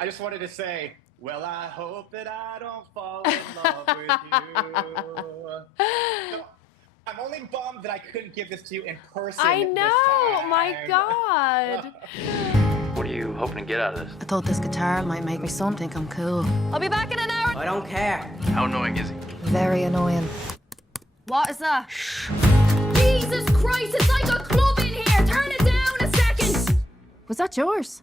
I just wanted to say, well, I hope that I don't fall in love with you. So, I'm only bummed that I couldn't give this to you in person. I know, my God. What are you hoping to get out of this? I thought this guitar might make my son think I'm cool. I'll be back in an hour. I don't care. How annoying is he? Very annoying. What is that? Jesus Christ, it's like a club in here. Turn it down a second. Was that yours?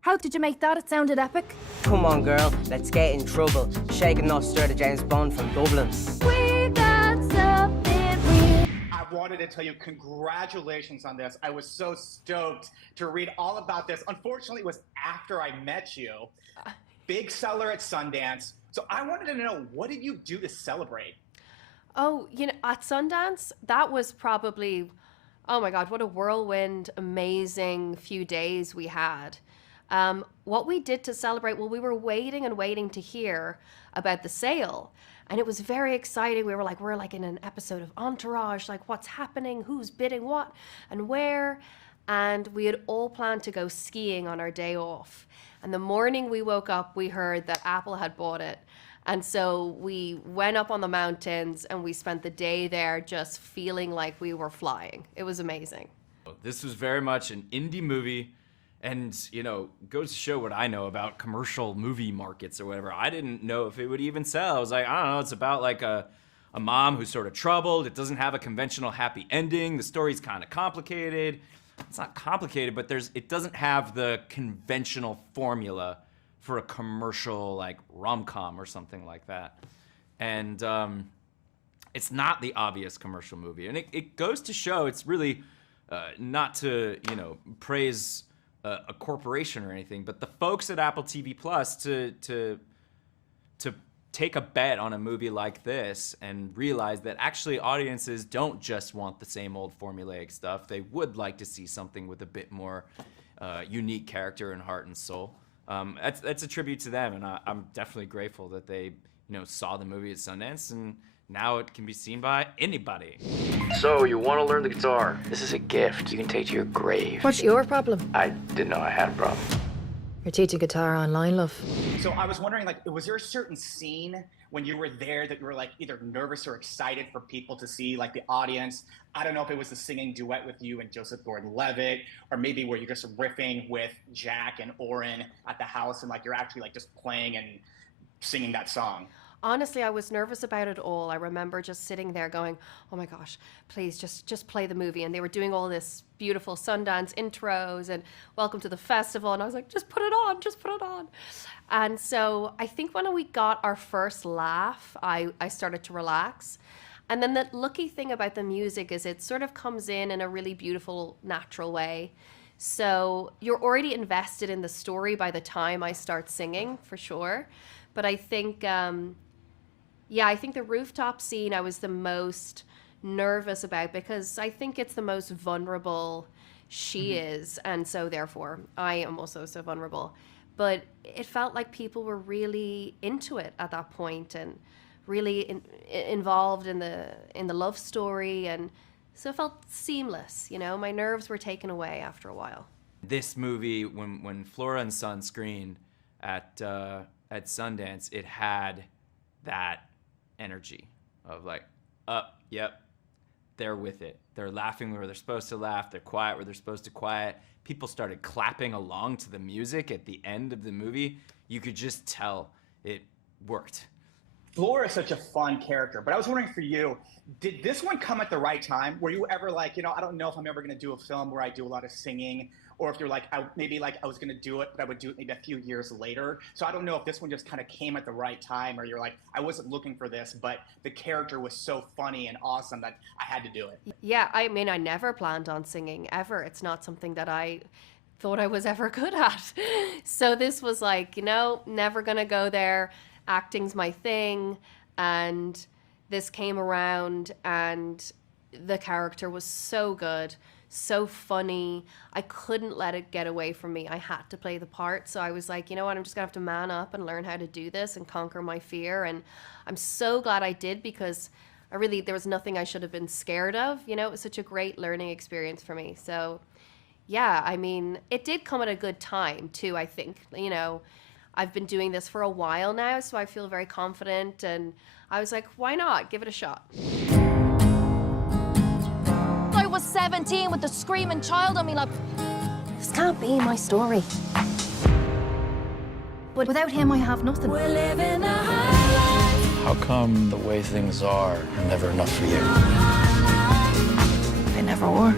How did you make that? It sounded epic. Come on, girl. Let's get in trouble. Shake and not stir the James Bond from Dublin. We got something real. I wanted to tell you congratulations on this. I was so stoked to read all about this. Unfortunately, it was after I met you. Big seller at Sundance. So I wanted to know, what did you do to celebrate? Oh, at Sundance, that was probably, oh my God, what a whirlwind, amazing few days we had. What we did to celebrate, well, we were waiting and waiting to hear about the sale. And it was very exciting. We're like in an episode of Entourage, like what's happening, who's bidding what and where. And we had all planned to go skiing on our day off. And the morning we woke up, we heard that Apple had bought it. And so we went up on the mountains and we spent the day there just feeling like we were flying. It was amazing. This was very much an indie movie. And, goes to show what I know about commercial movie markets or whatever. I didn't know if it would even sell. I was like, I don't know, it's about like a mom who's sort of troubled. It doesn't have a conventional happy ending. The story's kind of complicated. It's not complicated, but it doesn't have the conventional formula for a commercial like rom-com or something like that. And it's not the obvious commercial movie. And it goes to show, it's really not to, praise a corporation or anything, but the folks at Apple TV Plus to take a bet on a movie like this and realize that actually audiences don't just want the same old formulaic stuff. They would like to see something with a bit more unique character and heart and soul. That's a tribute to them, and I'm definitely grateful that they saw the movie at Sundance, and now it can be seen by anybody. So, you want to learn the guitar? This is a gift you can take to your grave. What's your problem? I didn't know I had a problem. You're teaching guitar online, love. So I was wondering, was there a certain scene when you were there that you were either nervous or excited for people to see, the audience? I don't know if it was the singing duet with you and Joseph Gordon-Levitt, or maybe where you're just riffing with Jack and Orén at the house and you're actually just playing and singing that song. Honestly, I was nervous about it all. I remember just sitting there going, oh my gosh, please just play the movie. And they were doing all this beautiful Sundance intros and welcome to the festival. And I was like, just put it on. And so I think when we got our first laugh, I started to relax. And then the lucky thing about the music is it sort of comes in a really beautiful, natural way. So you're already invested in the story by the time I start singing, for sure. But I think... I think the rooftop scene I was the most nervous about because I think it's the most vulnerable she is. And so therefore I am also so vulnerable. But it felt like people were really into it at that point and really involved in the love story. And so it felt seamless. My nerves were taken away after a while. This movie, when FLORA and SON screened at Sundance, it had that energy of yep, they're with it. They're laughing where they're supposed to laugh. They're quiet where they're supposed to quiet. People started clapping along to the music at the end of the movie. You could just tell it worked. FLORA is such a fun character, but I was wondering for you, did this one come at the right time? Were you ever I don't know if I'm ever going to do a film where I do a lot of singing, or if you're I was going to do it, but I would do it maybe a few years later. So I don't know if this one just kind of came at the right time, or you're I wasn't looking for this, but the character was so funny and awesome that I had to do it. Yeah, I mean, I never planned on singing ever. It's not something that I thought I was ever good at. So this was never going to go there. Acting's my thing, and this came around and the character was so good, so funny. I couldn't let it get away from me. I had to play the part. So I was like, you know what, I'm just gonna have to man up and learn how to do this and conquer my fear. And I'm so glad I did, because there was nothing I should have been scared of. It was such a great learning experience for me. So yeah, I mean, it did come at a good time too, I think. I've been doing this for a while now, so I feel very confident, and I was like, why not? Give it a shot. I was 17 with the screaming child on me, like, this can't be my story. But without him, I have nothing. We're living a high life. How come the way things are never enough for you? They never were.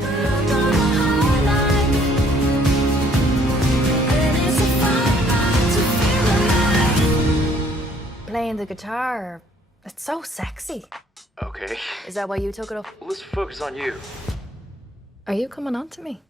Playing the guitar, it's so sexy. Okay. Is that why you took it up? Well, let's focus on you. Are you coming on to me?